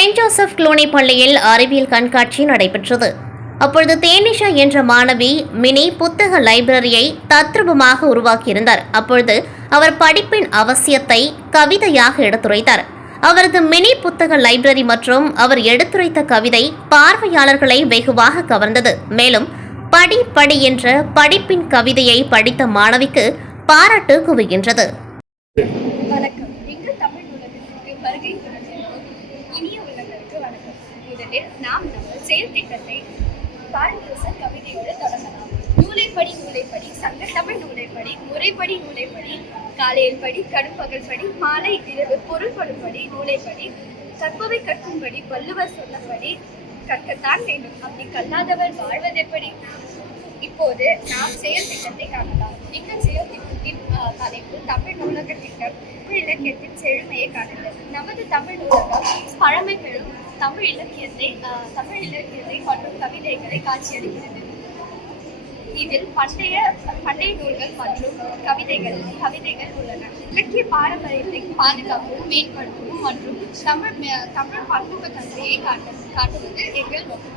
Saint Joseph Cluny பள்ளியில் அறிவியல் கண்காட்சி நடைபெற்றது. அப்பொழுது தேனிஷா என்ற மாணவி மினி புத்தக லைப்ரரியை தத்ரூபமாக உருவாக்கியிருந்தார். அப்பொழுது அவர் படிப்பின் அவசியத்தை கவிதையாக எடுத்துரைத்தார். அவரது மினி புத்தக லைப்ரரி மற்றும் அவர் எடுத்துரைத்த கவிதை பார்வையாளர்களை வெகுவாக கவர்ந்தது. மேலும் படி படி என்ற படிப்பின் கவிதையை படித்த மாணவிக்கு பாராட்டு குவிகின்றது. வணக்கம். எங்கள் தமிழ் உலகத்திற்கு வருகை தந்திருக்கும் இனிய உள்ளங்களுக்கு வணக்கம். முதலில் நாம் நம்ம செயல் திட்டத்தை பாரதிதாசன் கவிதையோடு தொடங்கலாம். நூலைப்படி நூலைப்படி சங்க தமிழ் நூலைப்படி முறைப்படி நூலைப்படி காலையில் படி கடுப்பகல் படி மாலை இரவு பொருள்படும்படி நூலைப்படி கற்பவை கற்கும்படி வள்ளுவர் சொன்னபடி கற்கத்தான் வேண்டும். அப்படி கல்லாதவர் வாழ்வதெப்படி? இப்போது நாம் செயல் திட்டத்தை காணலாம். எங்கள் செயல் திட்டத்தின் தலைப்பு தமிழ் நூலக திட்டம். தமிழ் இலக்கியத்தின் செழுமையை காணுதல். நமது தமிழ் நூலகம் பழமை பெறும் தமிழ் இலக்கியத்தை மற்றும் கவிதைகளை காட்சியளிக்கிறது. இதில் பண்டைய நூல்கள் மற்றும் கவிதைகள் உள்ளன. இலக்கிய பாரம்பரியத்தை பாதுகாக்கவும் மேம்படுத்தவும் மற்றும் தமிழ் பன்முக தன்மையை காட்டுவது எங்கள் நோக்கம்.